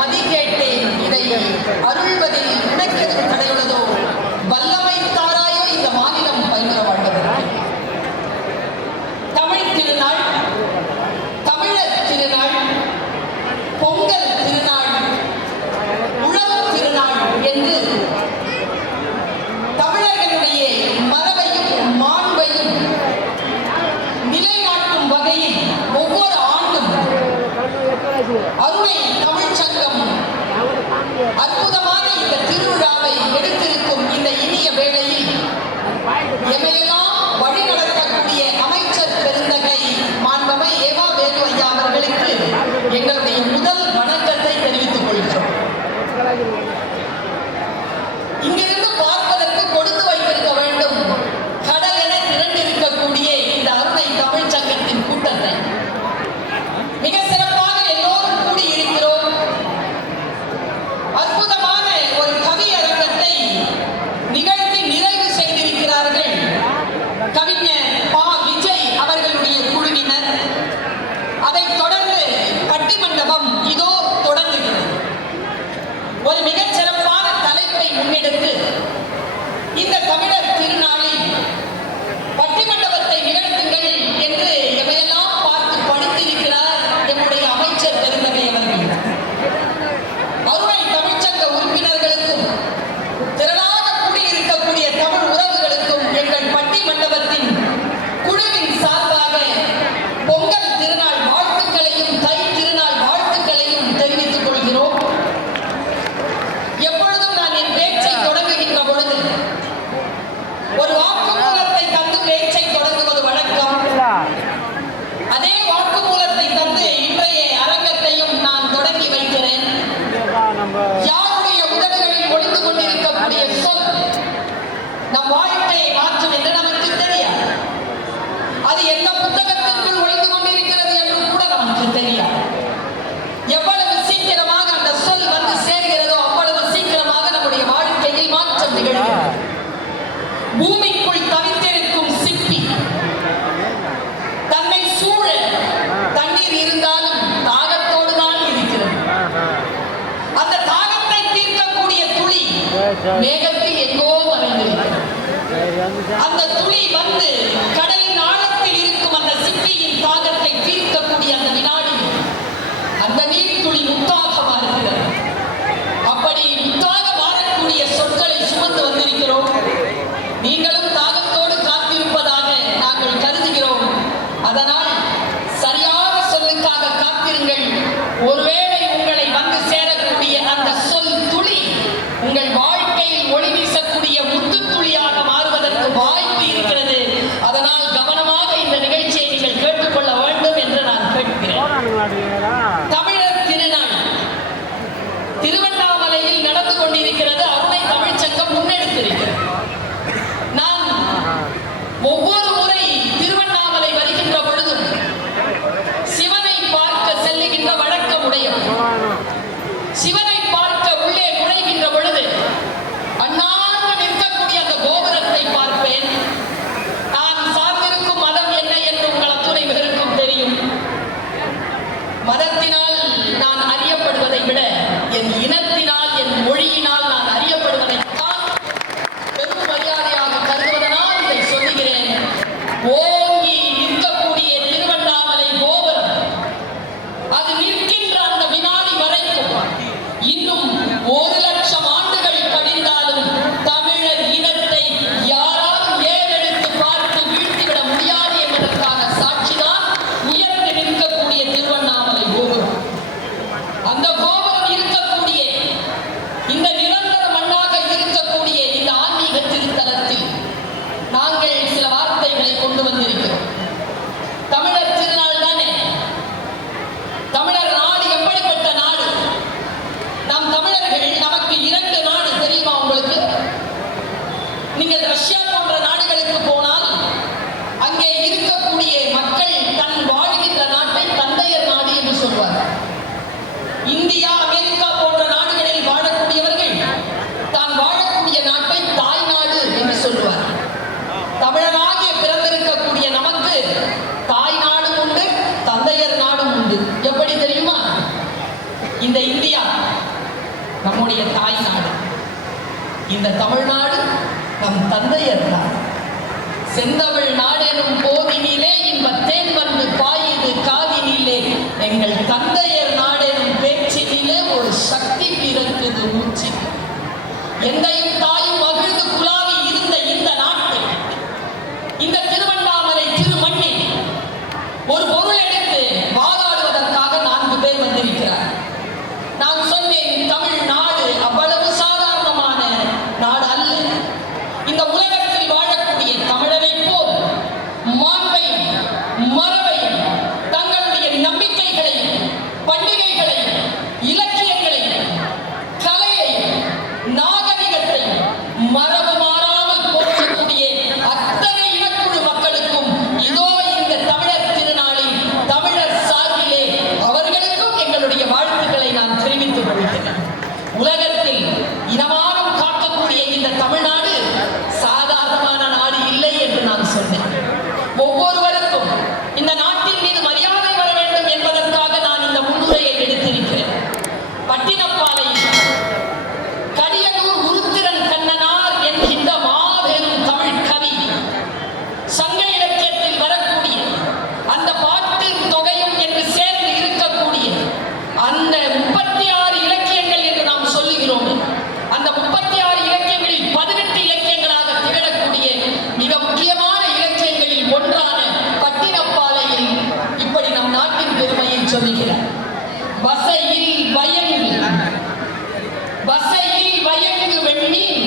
மதி கேட்டேன் இதை அருள்வதில் உனக்கெதும் தடையுள்ளதோ வல்லமை தாராயோ இந்த மாநிலம் பயின்ற வாழ்வதற்கு. தமிழ் திருநாள், தமிழர் திருநாள், பொங்கல் திருநாள், உழவு திருநாள் என்று தமிழர்களுடைய மரபையும் மாண்பையும் நிலைநாட்டும் வகையில் ஒவ்வொரு ஆண்டும் அருணை தமிழ்ச் சங்கம் அற்புதமான இந்த திருவிழாவை எடுத்திருக்கும் இந்த இனிய வேளையில் எமையெல்லாம் வழிநடத்தக்கூடிய அமைச்சர் பெருந்தகை மாண்பமை ஏவா வேலு ஐயா அவர்களுக்கு எங்களுடைய முதல் வணக்கத்தை தெரிவித்துக் கொள்கிறோம். இங்கிருந்து பார்ப்பதற்கு கொடுத்து வைத்திருக்க வேண்டும் கடல் என திரண்டிருக்கக்கூடிய இந்த அருணை தமிழ்ச் சங்கத்தின் கூட்டத்தை மிக சிறப்பாக எல்லோரும் கூடியிருக்கிறோம். அற்புதமான ஒரு கவியரங்கத்தை நிகழ்த்தி நிறைவு செய்திருக்கிறார்கள் கவிஞர் பா. விஜய் அவர்களுடைய குழுவினர். அதைத் தொடர்ந்து பட்டிமண்டபம் இதோ தொடங்குகிறது. ஒரு மிகச் சிறப்பான தலைப்பை முன்னெடுத்து இந்த தமிழர் திருநாளில் பட்டிமண்டபத்தை நிகழ்த்துங்கள் என்று எவையெல்லாம் பார்த்து படித்திருக்கிறார் நம்முடைய அமைச்சர் பெருந்தகை அவர்கள். அருணை தமிழ்ச்சங்க உறுப்பினர்களுக்கும் திரளாக கூடியிருக்கக்கூடிய தமிழ் உறவுகளுக்கும் எங்கள் பட்டிமண்டபத்தின் குழுவின் சார்பாக பொங்கல் திருநாள் வாழ்த்துக்களையும் தை திருநாள் வாழ்த்துக்களையும் தெரிவித்துக் கொள்கிறோம். எப்பொழுதும் நான் என் பேச்சை தொடங்குகின்ற பொழுது ஒரு வாக்குமூலத்தை தந்து பேச்சை தொடங்குவது வழக்கம். அதே வாக்குமூலத்தை தந்து இன்றைய அரங்கத்தையும் நான் தொடங்கி வைக்கிறேன். யாருடைய உதடுகளில் ஒளிந்து கொண்டிருக்கக்கூடிய சொல் நம் வாழ்க்கையை மாற்றும் என்று நமக்கு தெரியாது. அது எந்த புத்தகத்திற்குள் ஒளிந்து கொண்டிருக்கிறது என்று கூட நமக்கு தெரியாது. எவ்வளவு சீக்கிரமாக அந்த சொல் வந்து சேர்கிறதோ அவ்வளவு சீக்கிரமாக நம்முடைய வாழ்க்கையில் மாற்றம் நிகழ்கிறது. பூமிக்குள் தவித்திருக்கும் சிப்பி தன்னை சூழ தண்ணீர் இருந்தாலும் தாகத்தோடு தான் இருக்கிறது. அந்த தாகத்தை தீர்க்கக்கூடிய துளி மேகத்தில் எங்கோ மறைந்திருக்கிறது. அந்த துளி வந்து கடலின் ஆழத்தில் இருக்கும் அந்த சிப்பியின் தாகத்தை தீர்க்கக்கூடிய அந்த வினாடி அந்த நீர் துளி முத்தாக மாறுகிறது. அப்படி முத்தாக மாறக்கூடிய சொற்களை சுமந்து வந்திருக்கிறோம். நீங்களும் தாகத்தோடு காத்திருப்பதாக நாங்கள் கருதுகிறோம். அதனால் சரியான சொல்லுக்காக காத்திருங்கள். ஒருவேளை உங்களை வந்து சேரக்கூடிய அந்த சொல் துளி உங்கள் வாழ்க்கையில் ஒளி வீசக்கூடிய முத்து துளியாக மாறுவதற்கு வாய்ப்பு இந்த இந்தியா நம்முடைய தாய் நாடு. இந்த தமிழ்நாடு நம் தந்தையர் நாடு. செந்தமிழ் நாடெனும் போதினிலே இன்பத்தேன் வந்து பாயுது காதினிலே, எங்கள் தந்தையர் நாடெனும் பேச்சினிலே ஒரு சக்தி பிறக்குது மூச்சு. எந்தையும் தாயும் மகிழ்ந்து குலாவி இருந்த இந்த நாட்டில், இந்த திருவண்ணாமலை திருமண்ணில் ஒரு பொருள் எடுத்து வாதாடுவதற்காக 4 பேர் வந்திருக்கிறார். நான் சொன்னேன், தமிழ்நாடு அவ்வளவு சாதாரணமான நாடு அல்ல. இந்த உலகத்தில் வாழக்கூடிய தமிழரை போல் மாண்பையும் மரபையும் தங்களுடைய நம்பிக்கைகளையும் பண்டிகைகளையும் இலக்கியங்களையும் கலையையும் நாகரிகத்தையும் மரபு மாறாமல் போற்றக்கூடிய அத்தனை இனக்குழு மக்களுக்கும் இதோ இந்த தமிழர் திருநாளில் தமிழர் சார்பிலே அவர்களுக்கும் எங்களுடைய வாழ்த்துக்களை நான் தெரிவித்துக் கொள்கிறேன். உலகத்தில் இனமானம் காக்கக்கூடிய இந்த தமிழ்நாடு சாதாரணமான நாடு இல்லை என்று நான் சொன்னேன். ஒவ்வொருவருக்கும் இந்த நாட்டின் மீது மரியாதை வர வேண்டும் என்பதற்காக நான் இந்த முன்னுரையை எடுத்திருக்கிறேன். பட்டினப்பாலையில் கடியலூர் உருத்திரன் கண்ணனார் என்கின்ற மாபெரும் தமிழ் கவி, சங்க இலக்கியத்தில் வரக்கூடிய அந்த பாட்டு தொகையும் என்று சேர்ந்து இருக்கக்கூடிய அந்த 36 இலக்கியங்கள் என்று நாம் சொல்லுகிறோம். அந்த 36 இலக்கியங்களில் 18 இலக்கியங்களாக திகழக்கூடிய மிக முக்கியமான இலக்கியங்களில் ஒன்றான பட்டினப்பாலையில் இப்படி நம் நாட்டின் பெருமையை சொல்லுகிறார். வசையில் வயங்கு வெண்ணீர்